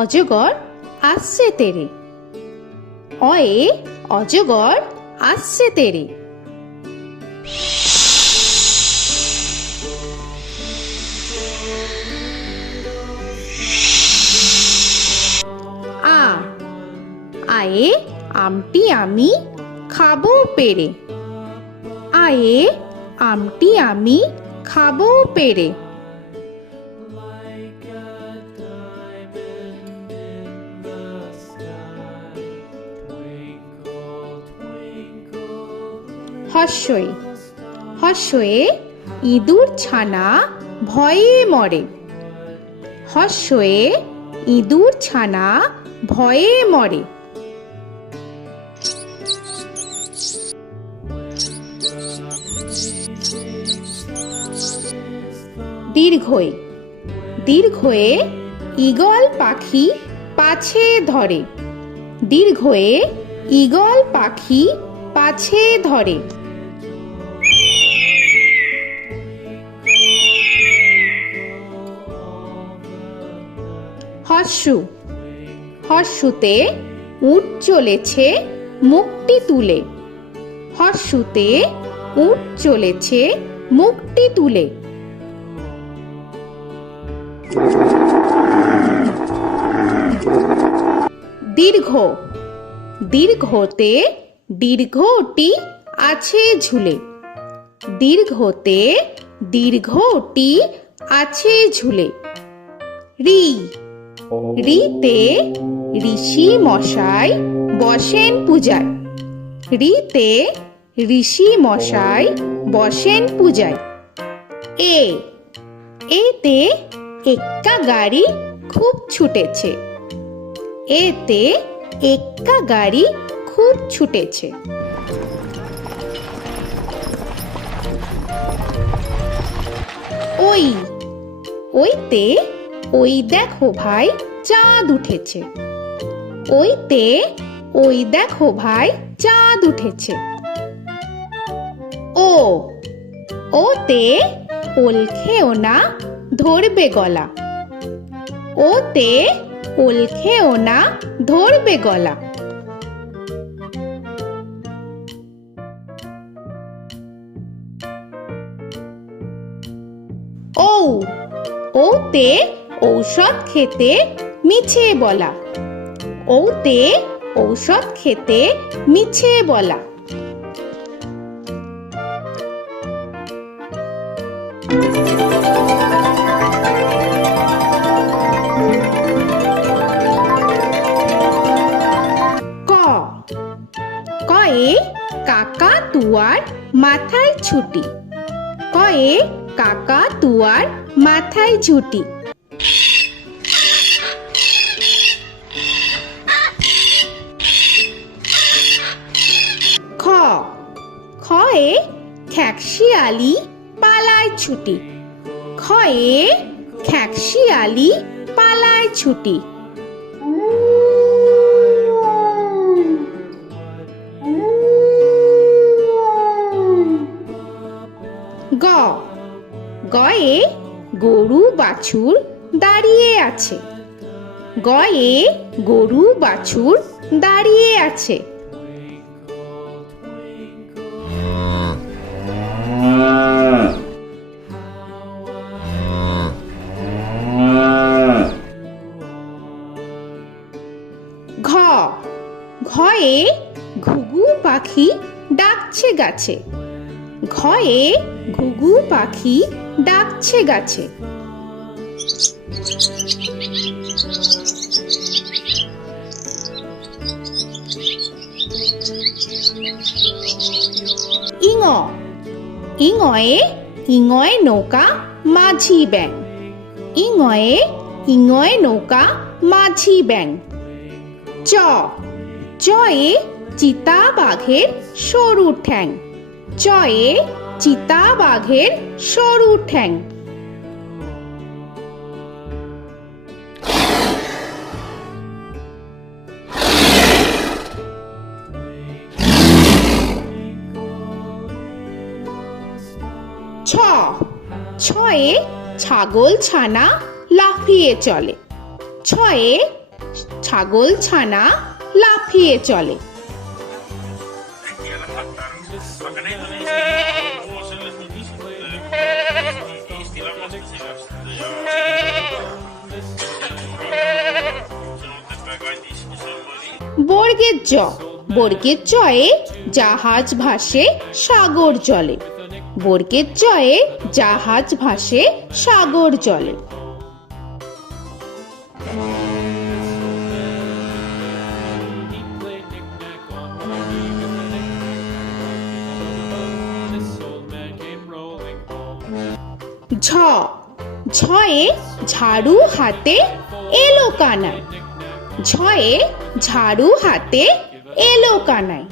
অজগর আসছে তেরে। অয়ে অজগর আসছে তেরে। আ আয়ে আমটি আমি খাবো পেরে। আয়ে আমটি আমি খাবো পেরে। হর্ষই হর্ষয়ে ইঁদুর ছানা ভয়ে মরে। হর্ষয়ে ইঁদুর ছানা ভয়ে মরে। দীর্ঘই দীর্ঘয়ে ঈগল পাখি পাছে ধরে। দীর্ঘয়ে ঈগল পাখি পাছে ধরে। হর্ষু হর্ষুতে উট চলেছে মুখটি তুলে। হর্ষুতে উট চলেছে মুখটি তুলে। দীর্ঘ দীর্ঘতে দীর্ঘটি আছে ঝুলে। দীর্ঘতে দীর্ঘটি আছে ঝুলে। রি রিতে ঋষি মশাই বসেন পূজায়। রিতে ঋষি মশাই বসেন পূজায়। এ এতে এক্কা গাড়ি খুব ছুটেছে। এতে এক্কা গাড়ি খুব ছুটেছে। ওই ওইতে ওই দেখো ভাই চাঁদ উঠেছে। ওইতে ওই দেখো ভাই চাঁদ উঠেছে। ও ওতে ওল খেও না ধরবে গলা। ওতে ওল খেও না ধরবে গলা। ঔ ওতে ঔষধ খেতে মিছে বলা। ওতে ঔষধ খেতে মিছে বলা। ক কয়ে কাকা তুয়ার মাথায় ছুটি। কয়ে কাকা তুয়ার মাথায় ঝুটি। খ খয়ে খ্যাকশিয়ালি পালায় ছুটি। খয়ে খ্যাকশিয়ালি পালায় ছুটি। গ গয়ে গরু বাছুর দাঁড়িয়ে আছে। গয়ে গরু বাছুর দাঁড়িয়ে আছে। ঘ ঘয়ে ঘুঘু পাখি ডাকছে গাছে। ঘয়ে ঘুঘু পাখি ডাকছে গাছে। ইঙ ইঙয়ে ইঙয়ে নৌকা মাঝি ব্যাং। ইঙয়ে ইঙয়ে নৌকা মাঝি ব্যাং। চ চয়ে চিতা বাঘের সরু ঠ্যাং। চয়ে চিতা বাঘের সরু ঠ্যাং। ছ ছয়ে ছাগল ছানা লাফিয়ে চলে। ছয়ে ছাগল ছানা লাফিয়ে চলে। বর্গের জ, বর্গের জয়ে জাহাজ ভাসে সাগর জলে। বর্গের জয়ে জাহাজ ভাসে সাগর জলে। ঝ, ঝয়ে ঝাড়ু হাতে এলো কানাই। ঝয়ে ঝাড়ু হাতে এলো কানাই।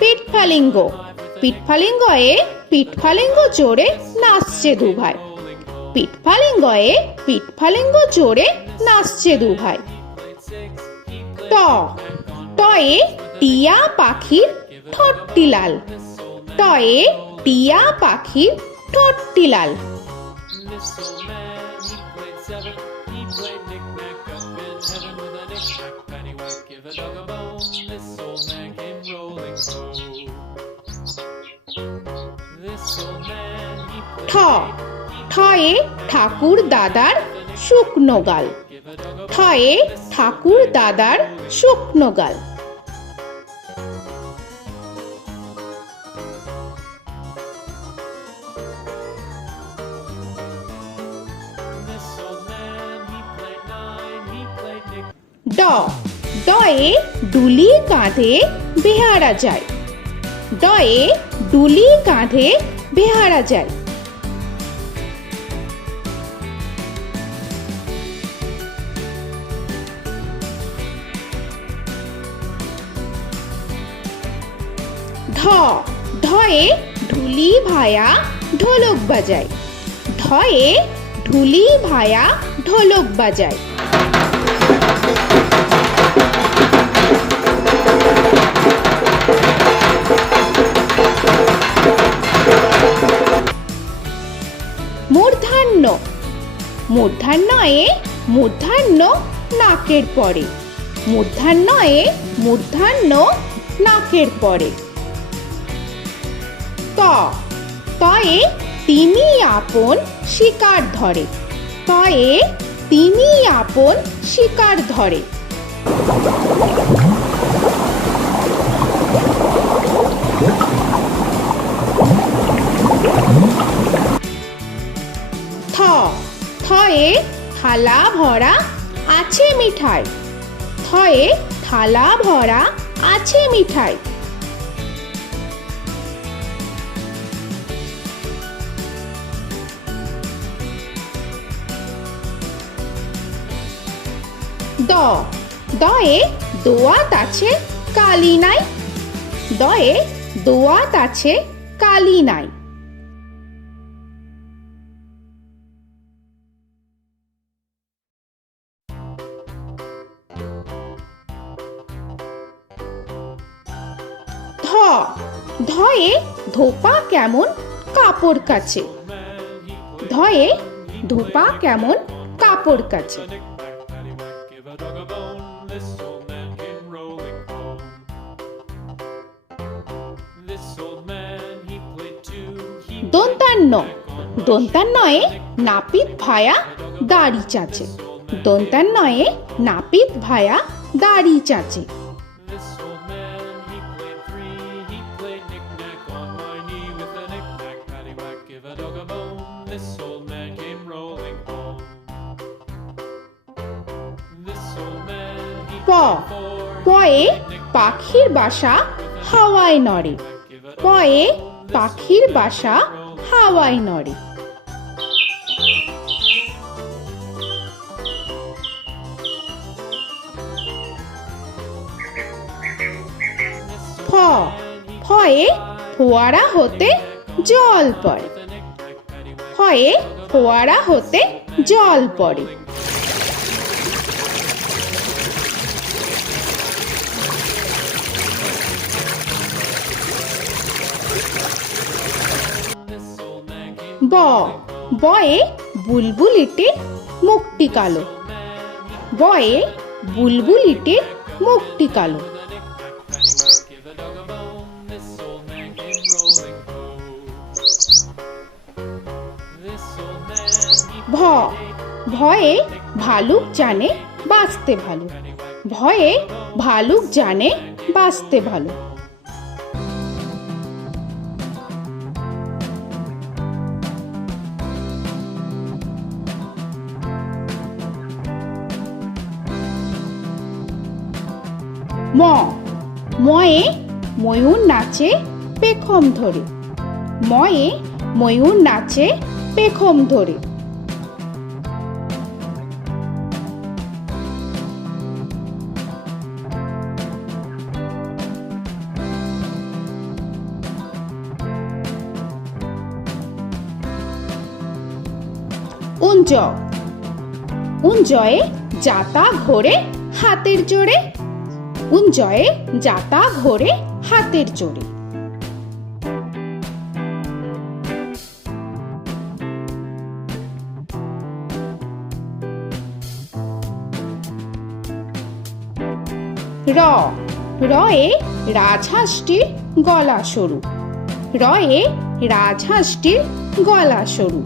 পিঠফালিঙ্গ, পিঠফালিঙ্গয়ে পিঠফালিঙ্গ জোরে নাচছে দুভাই। পিঠফালিঙ্গয়ে পিঠফালিঙ্গ জোরে নাচছে দুভাই। ট, টয়ে টিয়া পাখির ঠোঁটটি লাল। টয়ে টিয়া পাখির ঠোঁটটি লাল। ঠ, ঠয়ে ঠাকুর দাদার শুকনো গাল। ঠয়ে ঠাকুর দাদার শুকনো গাল। ড, ডয়ে ডুলি কাঁধে বেহারা যায়। ডয়ে ডুলি কাঁধে বেহারা যায়। ঢ, ঢয়ে ঢুলি ভায়া ঢোলক বাজায়। ঢয়ে ঢুলি ভায়া ঢোলক বাজায়। মূর্ধন্য, মূর্ধন্যয়ে মূর্ধন্য নাকের পরে। মূর্ধন্যয়ে মূর্ধন্য নাকের পরে। ত, তয়ে তিনি আপন শিকার ধরে। তয়ে তিনি আপন শিকার ধরে। থ, থয়ে থালা ভরা আছে মিঠাই। থয়ে থালা ভরা আছে মিঠাই। দ, দয়ে দোয়াত আছে কালি নাই। দয়ে দোয়াত আছে কালি নাই। ধ, ধয়ে ধোপা কেমন কাপড় কাচে। ধয়ে ধোপা কেমন কাপড় কাচে। দন্তান্ন, দন্তান্নয়ে নাপিত ভায়া দাড়ি চাচে। দন্তান্নয়ে নাপিত ভায়া দাড়ি চাচে। প, পয়ে পাখির বাসা হাওয়ায় নড়ে। পয়ে পাখির বাসা হাওয়ায় নড়ে। ফ, ফয়ে ফোয়ারা হতে জল পড়ে। ফয়ে ফোয়ারা হতে জল পড়ে। ব বয়ে বুলবুলিটির মুখটি কালো। বয়ে বুলবুলিটির মুখটি কালো। ভ ভয়ে ভালুক জানে বাঁচতে ভালো। ভয়ে ভালুক জানে বাঁচতে ভালো। ম ময়ে ময়ূর নাচে পেখম ধরে। ময়ে ময়ূর নাচে পেখম ধরে। উঞ্জ উঞ্জয়ে যাতা ঘোরে হাতের জোরে। উঞ্জয়ে যাতা ঘোরে হাতের জোরে। র রয়ে রাজহাঁসটির গলা সরু। রয়ে রাজহাঁসটির গলা সরু।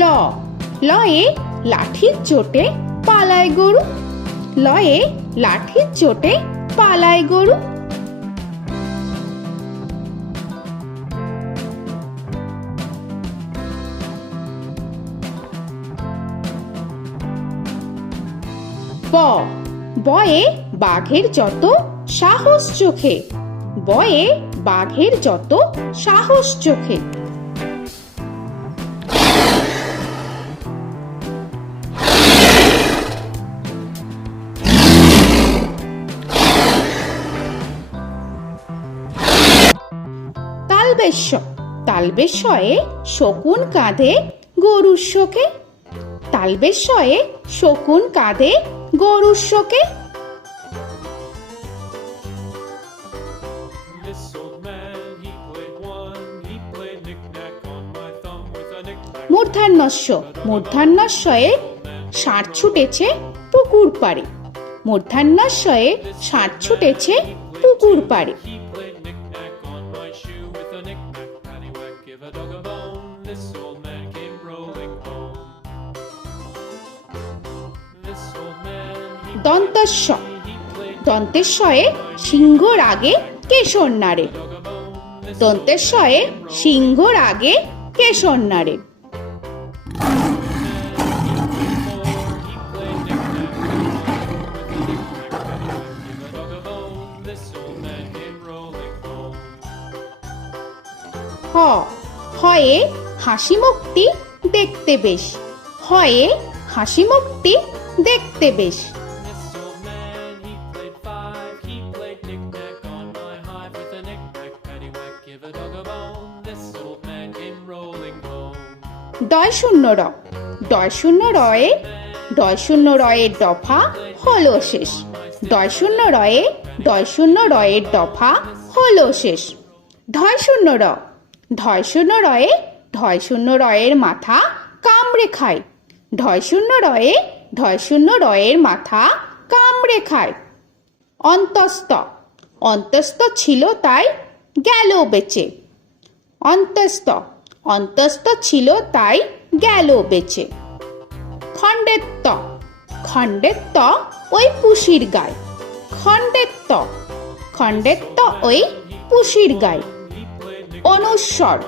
ল লয়ে লাঠির চোটে পালায় গরু। লয়ে লাঠির চোটে পালায় গরু। ব বয়ে বাঘের যত সাহস চোখে। বয়ে বাঘের যত সাহস চোখে। তালবেশ্য তালবেশ্যয়ে শকুন কাঁধে গরুর শোকে। তালবেশ্যয়ে শকুন কাঁধে গরুর শোকে। মূর্ধন্যস্য মূর্ধন্যস্বয়ে ষাঁড় ছুটেছে পুকুর পাড়ে। মূর্ধন্যস্বয়ে ষাঁড় ছুটেছে পুকুর পাড়ে। দন্তস্ব দন্তেশ্বয়ে সিংহর আগে কেশর নাড়ে। দন্তেশ্বয়ে সিংহর আগে কেশর নাড়ে। হ হয়ে হাসি মুখটি দেখতে বেশ। হয়ে হাসি মুখটি দেখতে বেশ। ডয় শূন্য র ডয় শূন্য রয়ে ডয় শূন্য রয়ের দফা হলো শেষ। ডয় শূন্য রয়ে ডয় শূন্য রয়ের দফা হলো শেষ। ঢয় শূন্য র ঢয় শূন্য রয়ে ঢয় শূন্য রয়ের মাথা কামড়ে খায়। ঢয় শূন্য রয়ে ঢয় শূন্য রয়ের মাথা কামড়ে খায়। অন্তস্থ অন্তস্থ ছিল তাই গেল বেঁচে। অন্তস্থ অন্তস্থ ছিল তাই গেল বেঁচে। খণ্ডেত্ব খণ্ডেত্ব ওই পুষির গায়। খণ্ডেত্ব খণ্ডেত্ব ওই পুষির গায়। অনুস্বর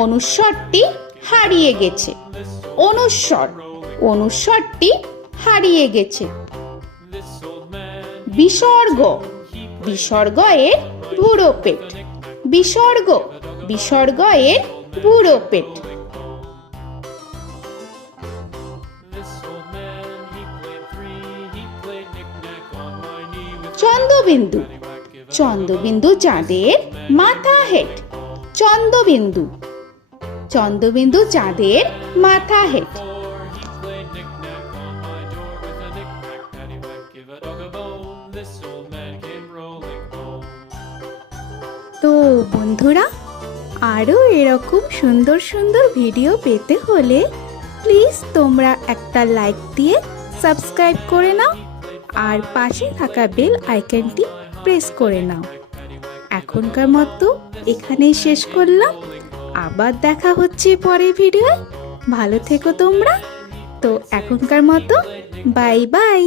অনুস্বরটি হারিয়ে গেছে। অনুস্বর অনুস্বরটি হারিয়ে গেছে। বিসর্গ বিসর্গ এর বুড়ো পেট। বিসর্গ বিসর্গ এর বুড়ো পেট। চন্দ্রবিন্দু চন্দ্রবিন্দু চাঁদের মাথা হেট। চন্দ্রবিন্দু চন্দ্রবিন্দু চাঁদের মাথা হেড। তো বন্ধুরা, আরও এরকম সুন্দর সুন্দর ভিডিও পেতে হলে প্লিজ তোমরা একটা লাইক দিয়ে সাবস্ক্রাইব করে নাও আর পাশে থাকা বেল আইকনটি প্রেস করে নাও। এখনকার মতো এখানেই শেষ করলাম, আবার দেখা হচ্ছে পরের ভিডিও। ভালো থেকো তোমরা। তো এখনকার মতো বাই বাই।